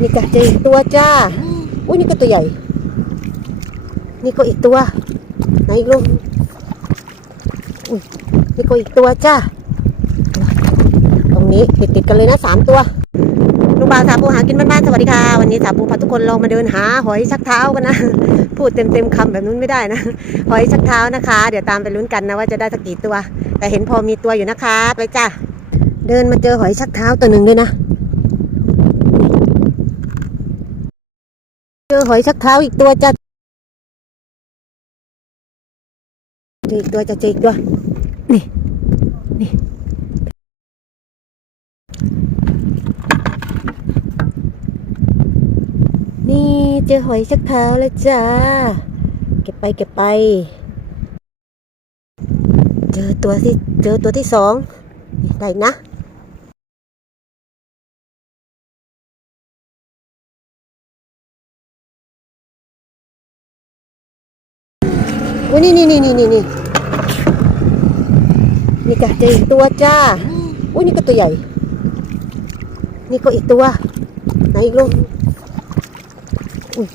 นี่จ้ะเจออีกตัวจ้า อุ้ยนี่ก็ตัวใหญ่ นี่ก็อีกตัวไหนอีกลุงอุ้ยนี่ก็อีกตัวจ้า ตรงนี้ติดติดๆกันเลยนะสามตัวลุงบ่าวสาปูหากินบ้านๆสวัสดีค่ะ วันนี้สาปูพาทุกคนลองมาเดินหาหอยชักเท้ากันนะ พูดเต็มเต็มๆคำแบบนู้นไม่ได้นะ หอยชักเท้านะคะ เดี๋ยวตามไปลุ้นกันนะว่าจะได้สักกี่ตัว แต่เห็นพอมีตัวอยู่นะคะ ไปจ้า เดินมาเจอหอยชักเท้าตัวหนึ่งด้วยนะ เจ อหอยชักเท้าอีกตัวจ้ะเจออีกตัวจะเจออีกตัว นี่ นี่ นี่เจอหอยชักเท้าแล้วจ้า เก็บไปเก็บไป เจอตัวที่เจอตัวที่สองนี่ได้นะ โอ้นี่นี่นี่นี่นี่นี่นี่จ้ะเจออีกตัวจ้าอุ้ยนี่ก็ตัวใหญ่ นี่ก็อีกตัว ไหนอีกลุงอุ้ย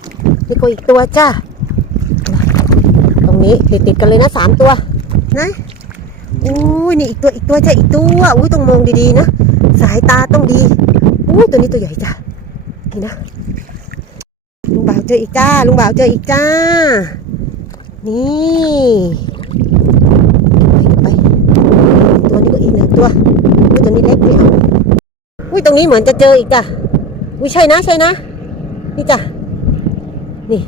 นี่ก็อีกตัวจ้า ตรงนี้ติดติดๆกันเลยนะสามตัว นะอุ้ยนี่อีกตัวอีกตัวจ้าอีกตัวอุ้ยต้องมองดีๆนะสายตาต้องดีอุ้ยตัวนี้ตัวใหญ่จ้านี่นะลุงบ่าวเจออีกจ้าลุงบ่าวเจออีกจ้า นี่ไปตัวนี้ก็อีกหนึ่งตัวอุ้ยตัวนี้เล็กไม่เอาอุ้ยตรงนี้เหมือนจะเจออีกจ้ะอุ้ยใช่นะใช่นะ นี่จ้ะนี่